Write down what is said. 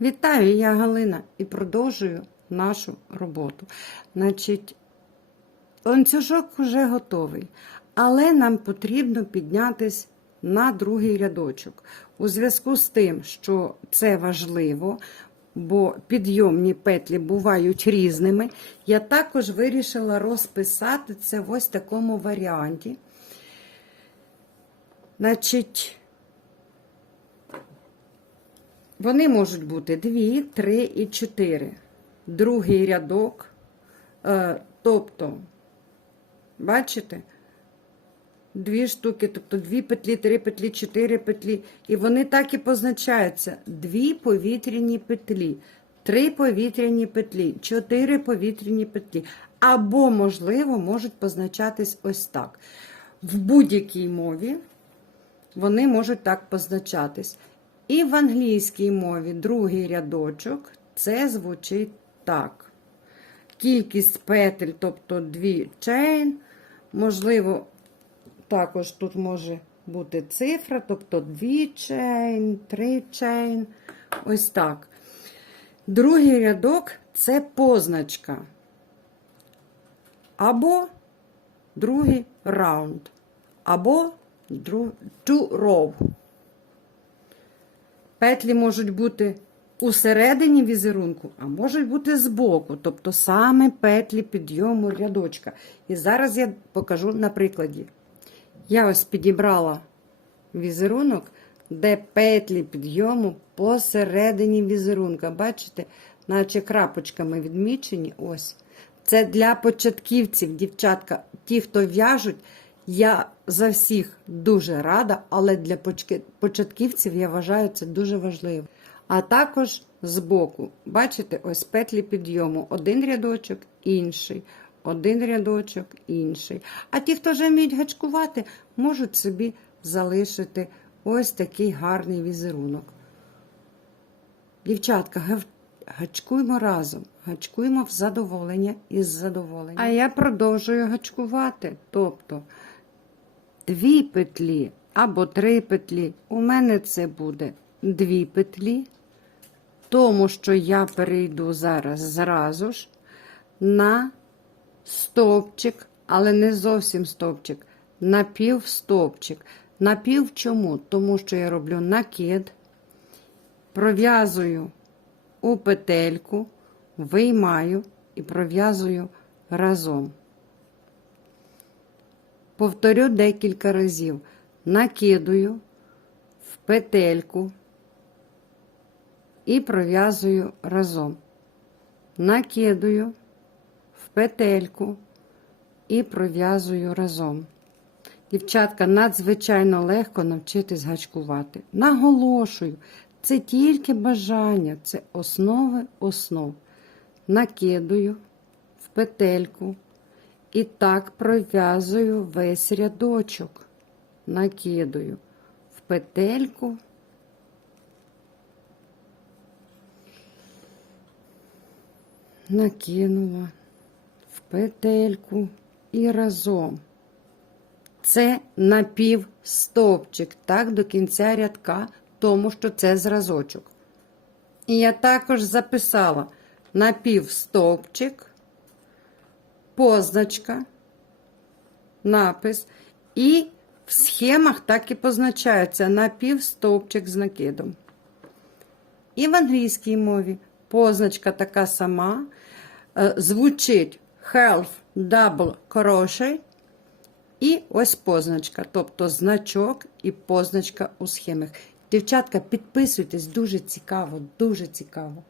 Вітаю, я Галина і продовжую нашу роботу. Значить, ланцюжок вже готовий, але нам потрібно піднятись на другий рядочок. У зв'язку з тим, що це важливо, бо підйомні петлі бувають різними, я також вирішила розписати це в ось такому варіанті. Значить, вони можуть бути 2, 3 і 4. Другий рядок. Е, тобто, бачите? Дві штуки, тобто дві петлі, три петлі, чотири петлі. І вони так і позначаються: дві повітряні петлі, три повітряні петлі, чотири повітряні петлі. Або, можливо, можуть позначатись ось так. В будь-якій мові вони можуть так позначатись. І в англійській мові другий рядочок це звучить так. Кількість петель, тобто дві chain, можливо, також тут може бути цифра, тобто дві chain, три chain, ось так. Другий рядок це позначка. Або другий раунд, або two row. Петлі можуть бути усередині візерунку, а можуть бути збоку, тобто саме петлі підйому рядочка. І зараз я покажу на прикладі. Я ось підібрала візерунок, де петлі підйому посередині візерунка. Бачите, наче крапочками відмічені. Ось. Це для початківців, дівчатка, ті, хто в'яжуть. Я за всіх дуже рада, але для початківців я вважаю це дуже важливо. А також збоку, бачите, ось петлі підйому. Один рядочок, інший, один рядочок, інший. А ті, хто вже вміють гачкувати, можуть собі залишити ось такий гарний візерунок. Дівчатка, гачкуємо разом, гачкуємо в задоволення із задоволенням. А я продовжую гачкувати. Тобто дві петлі або три петлі. У мене це буде дві петлі, тому що я перейду зараз зразу ж на стовпчик, але не зовсім стовпчик, на півстовпчик. На пів чому? Тому що я роблю накид, пров'язую у петельку, виймаю і пров'язую разом. Повторю декілька разів. Накидую в петельку і пров'язую разом. Накидую в петельку і пров'язую разом. Дівчатка, надзвичайно легко навчитись гачкувати. Наголошую, це тільки бажання, це основи основ. Накидую в петельку. І так пров'язую весь рядочок, накидую в петельку, накинула в петельку і разом. Це напівстовпчик, так, до кінця рядка, тому що це зразочок. І я також записала напівстовпчик позначка, напис, і в схемах так і позначається напівстовпчик з накидом. І в англійській мові позначка така сама. е, Звучить half double crochet. І ось позначка, тобто значок і позначка у схемах. Дівчатка, підписуйтесь, дуже цікаво, дуже цікаво.